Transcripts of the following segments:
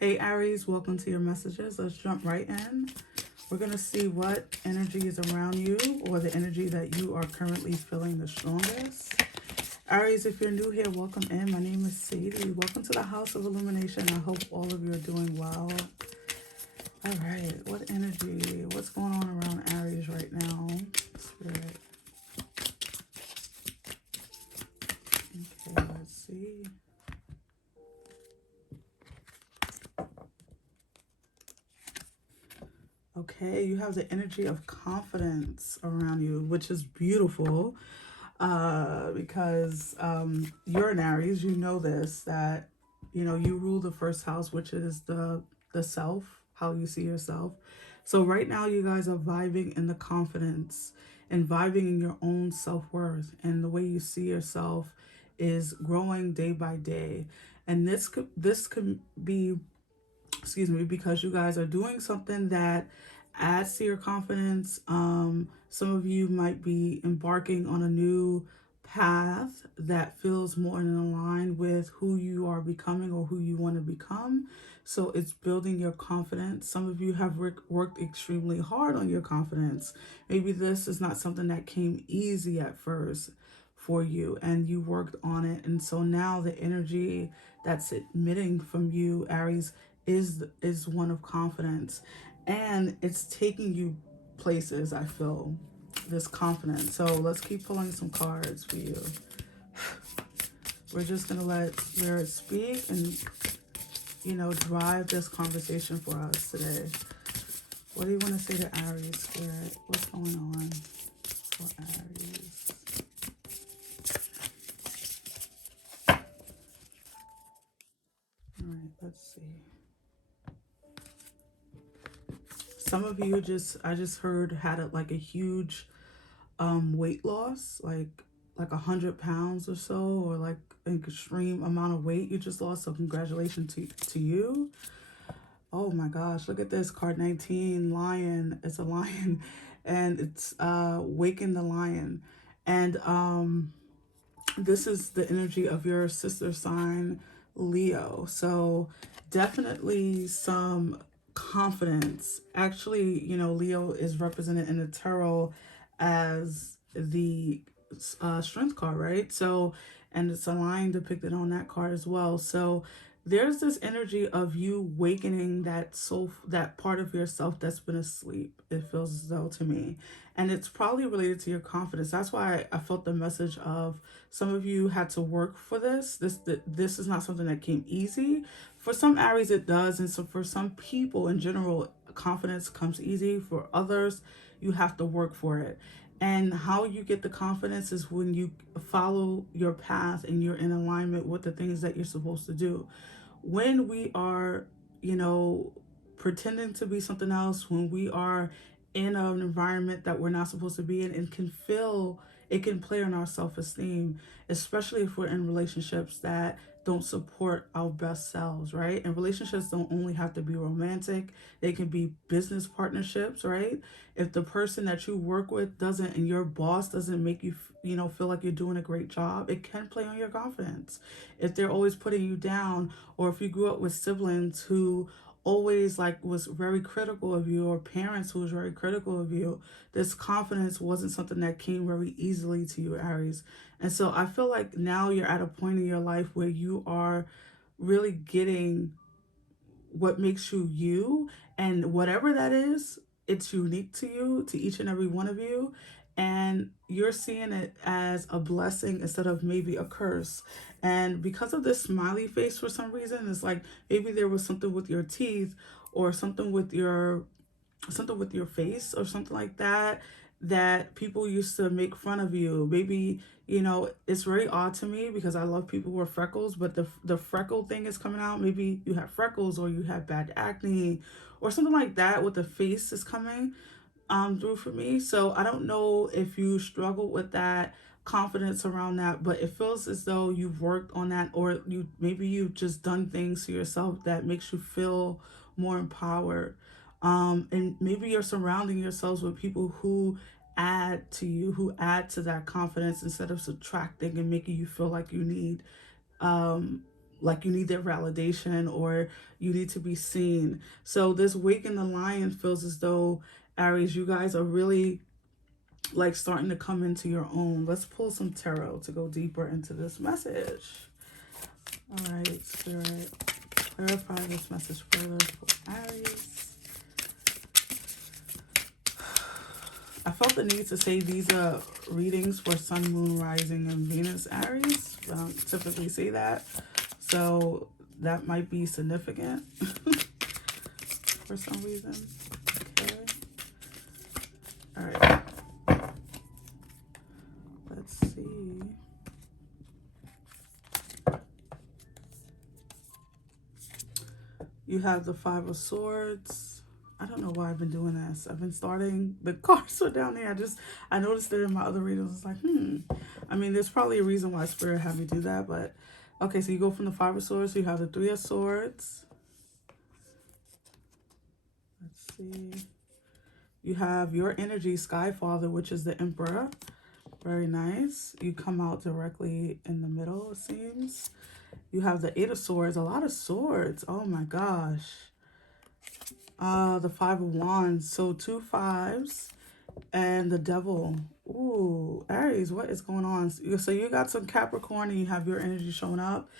Hey Aries, welcome to your messages. Let's jump right in. We're going to see what energy is around you or the energy that you are currently feeling the strongest. Aries, if you're new here, welcome in. My name is Sadie. Welcome to the House of Illumination. I hope all of you are doing well. All right, what energy? What's going on around Aries right now? Spirit. Okay, let's see. Okay, you have the energy of confidence around you, which is beautiful because you're an Aries. You know this, that, you rule the first house, which is the self, how you see yourself. So right now you guys are vibing in the confidence and vibing in your own self-worth, and the way you see yourself is growing day by day. And this could be, excuse me, because you guys are doing something that adds to your confidence. Some of you might be embarking on a new path that feels more in line with who you are becoming or who you want to become. So it's building your confidence. Some of you have worked extremely hard on your confidence. Maybe this is not something that came easy at first for you, and you worked on it. And so now the energy that's emitting from you, Aries, is one of confidence, and it's taking you places. I feel this confidence. So let's keep pulling some cards for you. We're just gonna let Spirit speak and drive this conversation for us today. What do you want to say to Aries, Spirit? What's going on for Aries? All right, let's see. Some of you I just heard had like a huge weight loss, like 100 pounds or so, or like an extreme amount of weight you just lost. So congratulations to you. Oh my gosh, look at this card 19, lion. It's a lion and it's waking the lion. And this is the energy of your sister sign, Leo. So definitely some confidence. Actually, Leo is represented in the tarot as the strength card, right? So, and it's a lion depicted on that card as well. So there's this energy of you wakening that soul, that part of yourself that's been asleep, it feels as though to me. And it's probably related to your confidence. That's why I felt the message of some of you had to work for this. This is not something that came easy. For some Aries it does, and so for some people in general, confidence comes easy. For others, you have to work for it. And how you get the confidence is when you follow your path and you're in alignment with the things that you're supposed to do. When we are, pretending to be something else, when we are in an environment that we're not supposed to be in, it can play on our self-esteem, especially if we're in relationships that don't support our best selves, right? And relationships don't only have to be romantic, they can be business partnerships, right? If the person that you work with doesn't, and your boss doesn't make you feel like you're doing a great job, it can play on your confidence. If they're always putting you down, or if you grew up with siblings who always like was very critical of you, or parents who was very critical of you, this confidence wasn't something that came very easily to you, Aries. And so I feel like now you're at a point in your life where you are really getting what makes you you, and whatever that is, it's unique to you, to each and every one of you, and you're seeing it as a blessing instead of maybe a curse. And because of this smiley face, for some reason, it's like maybe there was something with your teeth, or something with your face, or something like that, that people used to make fun of you. Maybe, it's very odd to me because I love people with freckles, but the freckle thing is coming out. Maybe you have freckles, or you have bad acne, or something like that with the face is coming through for me. So I don't know if you struggle with that confidence around that, but it feels as though you've worked on that, or you've just done things to yourself that makes you feel more empowered. And maybe you're surrounding yourselves with people who add to you, who add to that confidence instead of subtracting and making you feel like you need um like you need their validation or you need to be seen. So this week in the Lion feels as though, Aries, you guys are really like starting to come into your own. Let's pull some tarot to go deeper into this message. All right, Spirit, clarify this message further for Aries. I felt the need to say these are readings for Sun, Moon, Rising, and Venus, Aries. I don't typically say that, so that might be significant for some reason. Okay. All right. Let's see. You have the Five of Swords. I don't know why I've been doing this. I've been starting, the cards are down there. I noticed it in my other readings. It's like, I mean, there's probably a reason why Spirit had me do that, but okay, so you go from the Five of Swords, so you have the Three of Swords. Let's see. You have your energy, Sky Father, which is the Emperor. Very nice. You come out directly in the middle, it seems. You have the Eight of Swords, a lot of swords. Oh my gosh. The Five of Wands, so 2 5s, and the Devil. Ooh, Aries, what is going on? So you got some Capricorn and you have your energy showing up.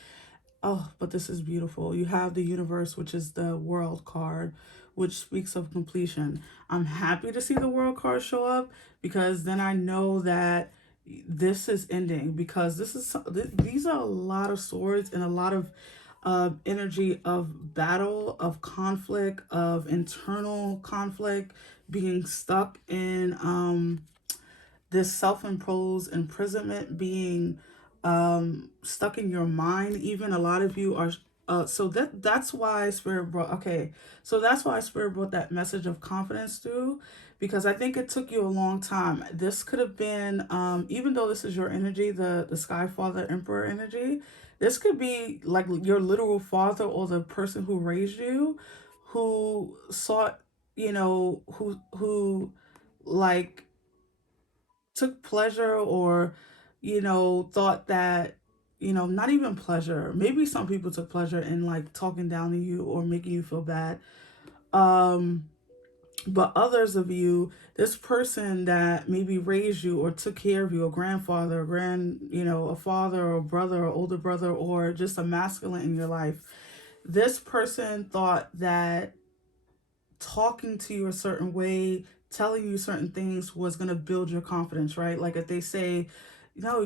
Oh, but this is beautiful. You have the Universe, which is the World card, which speaks of completion. I'm happy to see the World card show up because then I know that this is ending, because these are a lot of swords and a lot of energy of battle, of conflict, of internal conflict, being stuck in this self-imposed imprisonment, being stuck in your mind. Even a lot of you are so that's why Spirit brought, okay, so that's why Spirit brought that message of confidence through, because I think it took you a long time. This could have been, even though this is your energy, the Sky Father Emperor energy, this could be like your literal father or the person who raised you, who sought, who like took pleasure, or thought that, not even pleasure, maybe some people took pleasure in like talking down to you or making you feel bad, um but others of you, this person that maybe raised you or took care of you, a grandfather, a father or brother or older brother, or just a masculine in your life, this person thought that talking to you a certain way, telling you certain things was going to build your confidence, right? Like if they say, no,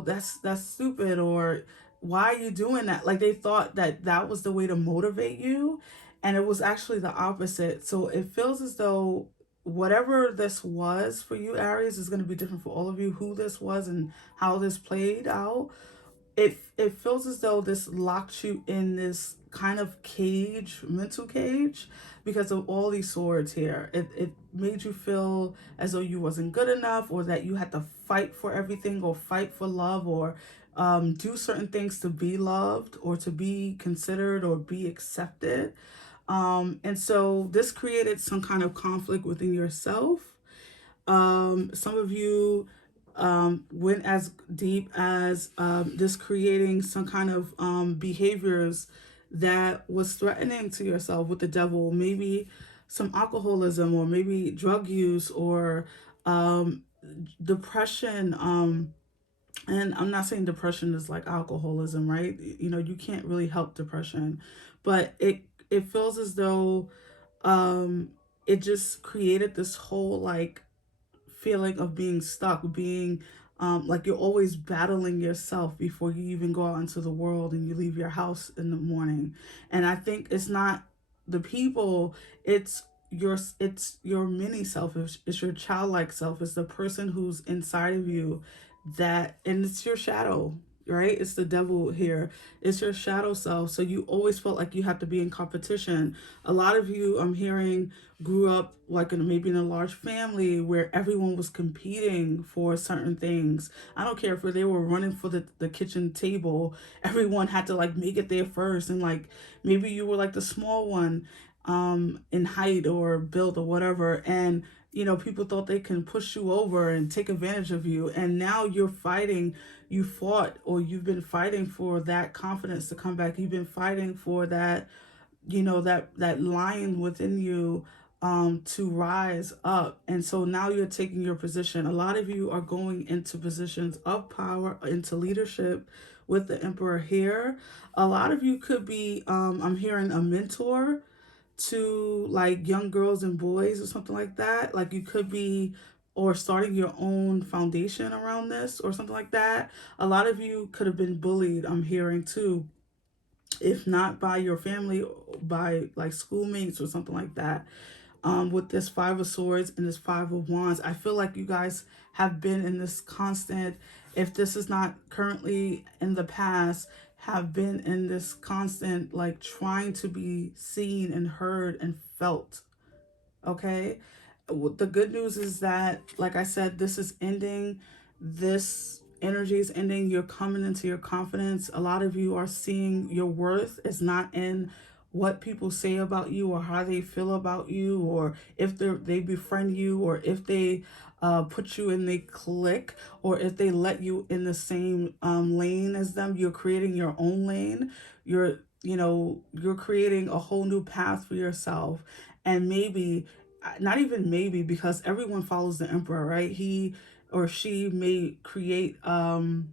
that's stupid, or why are you doing that? Like they thought that that was the way to motivate you. And it was actually the opposite. So it feels as though whatever this was for you, Aries, is going to be different for all of you, who this was and how this played out. It feels as though this locked you in this kind of cage, mental cage, because of all these swords here. It made you feel as though you wasn't good enough, or that you had to fight for everything, or fight for love, or do certain things to be loved, or to be considered, or be accepted. And so this created some kind of conflict within yourself. Some of you went as deep as this creating some kind of behaviors that was threatening to yourself with the devil. Maybe some alcoholism, or maybe drug use, or depression. And I'm not saying depression is like alcoholism, right? You can't really help depression, but it feels as though it just created this whole like feeling of being stuck, being like you're always battling yourself before you even go out into the world and you leave your house in the morning. And I think it's not the people, it's your mini self, it's your childlike self, it's the person who's inside of you, and it's your shadow, right? It's the devil here. It's your shadow self. So you always felt like you have to be in competition. A lot of you, I'm hearing, grew up like maybe in a large family where everyone was competing for certain things. I don't care if they were running for the kitchen table. Everyone had to like make it there first. And like maybe you were like the small one in height or build or whatever. And people thought they can push you over and take advantage of you. And now you're fighting, you fought, or you've been fighting for that confidence to come back. You've been fighting for that, that lion within you to rise up. And so now you're taking your position. A lot of you are going into positions of power, into leadership with the Emperor here. A lot of you could be, I'm hearing, a mentor to like young girls and boys or something like that. Like you could be, or starting your own foundation around this or something like that. A lot of you could have been bullied, I'm hearing too, if not by your family, by like schoolmates or something like that. With this Five of Swords and this Five of Wands, I feel like you guys have been in this constant, if this is not currently in the past, have been in this constant like trying to be seen and heard and felt. Okay, the good news is that, like I said, this is ending. This energy is ending. You're coming into your confidence. A lot of you are seeing your worth is not in what people say about you or how they feel about you, or if they befriend you, or if they put you in the clique, or if they let you in the same lane as them. You're creating your own lane. You're creating a whole new path for yourself. And maybe, not even maybe, because everyone follows the Emperor, right? He or she may create, and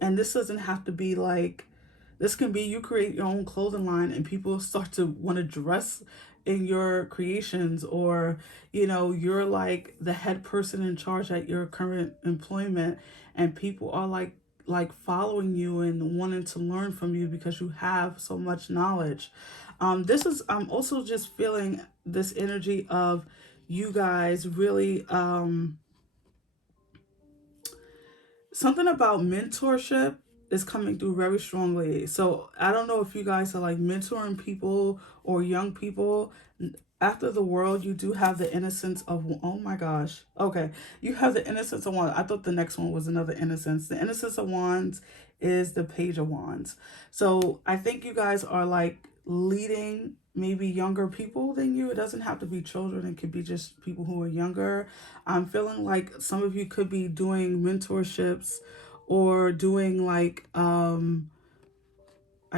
this doesn't have to be like, this can be you create your own clothing line and people start to want to dress in your creations, or you're like the head person in charge at your current employment, and people are like following you and wanting to learn from you because you have so much knowledge. This is, I'm also just feeling this energy of you guys really, something about mentorship is coming through very strongly. So I don't know if you guys are like mentoring people or young people. After the World, you do have the innocence of, oh my gosh. Okay. You have the innocence of wands. I thought the next one was another innocence. The innocence of wands is the page of wands. So I think you guys are like leading maybe younger people than you. It doesn't have to be children. It could be just people who are younger. I'm feeling like some of you could be doing mentorships or doing like, I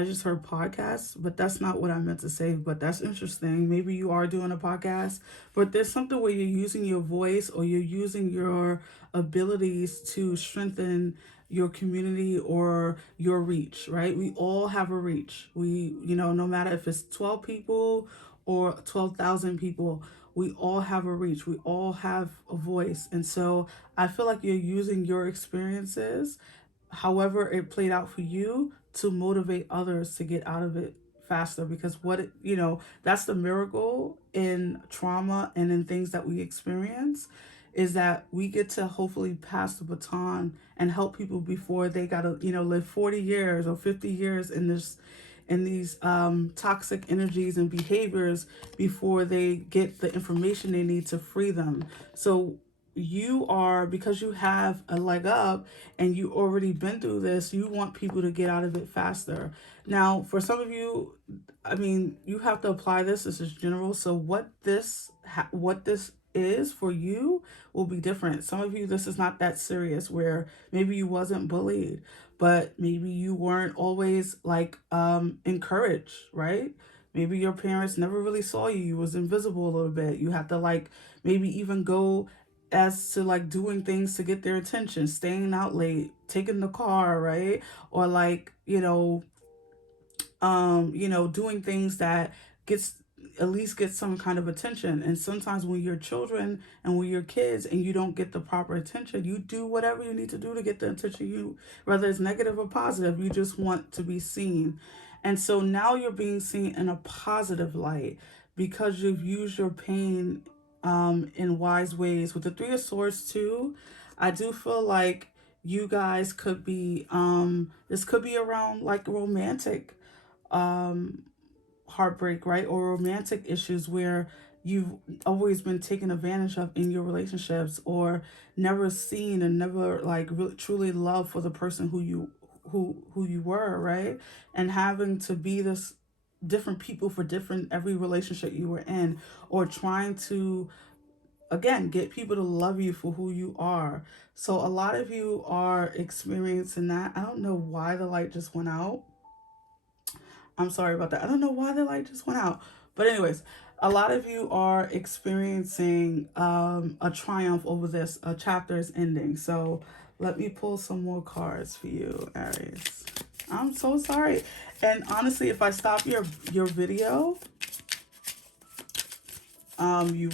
just heard podcasts, but that's not what I meant to say. But that's interesting. Maybe you are doing a podcast, but there's something where you're using your voice or you're using your abilities to strengthen your community or your reach, right? We all have a reach. No matter if it's 12 people or 12,000 people, we all have a reach. We all have a voice. And so I feel like you're using your experiences, however it played out for you, to motivate others to get out of it faster. Because that's the miracle in trauma and in things that we experience, is that we get to hopefully pass the baton and help people before they gotta live 40 years or 50 years in these toxic energies and behaviors before they get the information they need to free them. So you are, because you have a leg up and you already been through this, you want people to get out of it faster. Now, for some of you, I mean, you have to apply this. This is general. So what this is for you will be different. Some of you, this is not that serious, where maybe you wasn't bullied, but maybe you weren't always like encouraged, right? Maybe your parents never really saw you. You was invisible a little bit. You had to like maybe even go as to like doing things to get their attention, staying out late, taking the car, right? Or like, doing things that gets at least get some kind of attention. And sometimes when you're children and when you're kids and you don't get the proper attention, you do whatever you need to do to get the attention, whether it's negative or positive, you just want to be seen. And so now you're being seen in a positive light because you've used your pain in wise ways. With the Three of Swords too, I do feel like you guys could be, this could be around like romantic heartbreak, right? Or romantic issues where you've always been taken advantage of in your relationships, or never seen and never like really truly loved for the person who you were, right? And having to be this different people for different every relationship you were in, or trying to again, get people to love you for who you are. So a lot of you are experiencing that. I don't know why the light just went out. I'm sorry about that. I don't know why the light just went out. But anyways, a lot of you are experiencing a triumph over this. A chapter is ending. So let me pull some more cards for you, Aries. I'm so sorry. And honestly, if I stop your video, we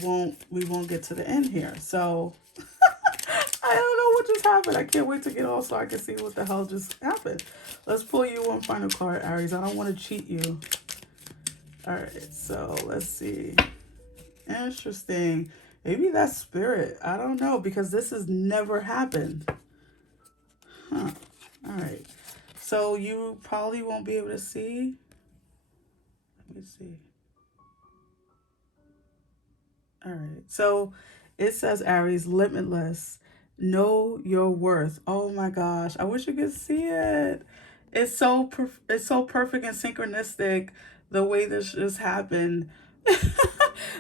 won't get to the end here. So I don't know what just happened. I can't wait to get off so I can see what the hell just happened. Let's pull you one final card, Aries. I don't want to cheat you. All right, so let's see. Interesting. Maybe that's spirit. I don't know, because this has never happened. Huh. All right. So you probably won't be able to see. Let me see. All right. So it says, Aries, limitless. Know your worth. Oh my gosh. I wish you could see it. It's so perfect and synchronistic the way this just happened.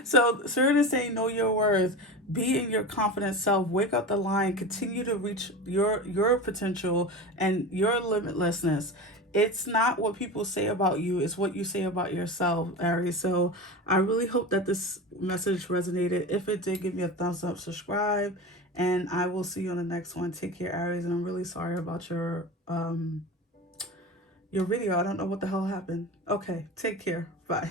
So Spirit is saying, know your worth. Be in your confident self. Wake up the line. Continue to reach your potential and your limitlessness. It's not what people say about you, it's what you say about yourself, Aries. So I really hope that this message resonated. If it did, give me a thumbs up, subscribe, and I will see you on the next one. Take care, Aries, and I'm really sorry about your video. I don't know what the hell happened. Okay, take care. Bye.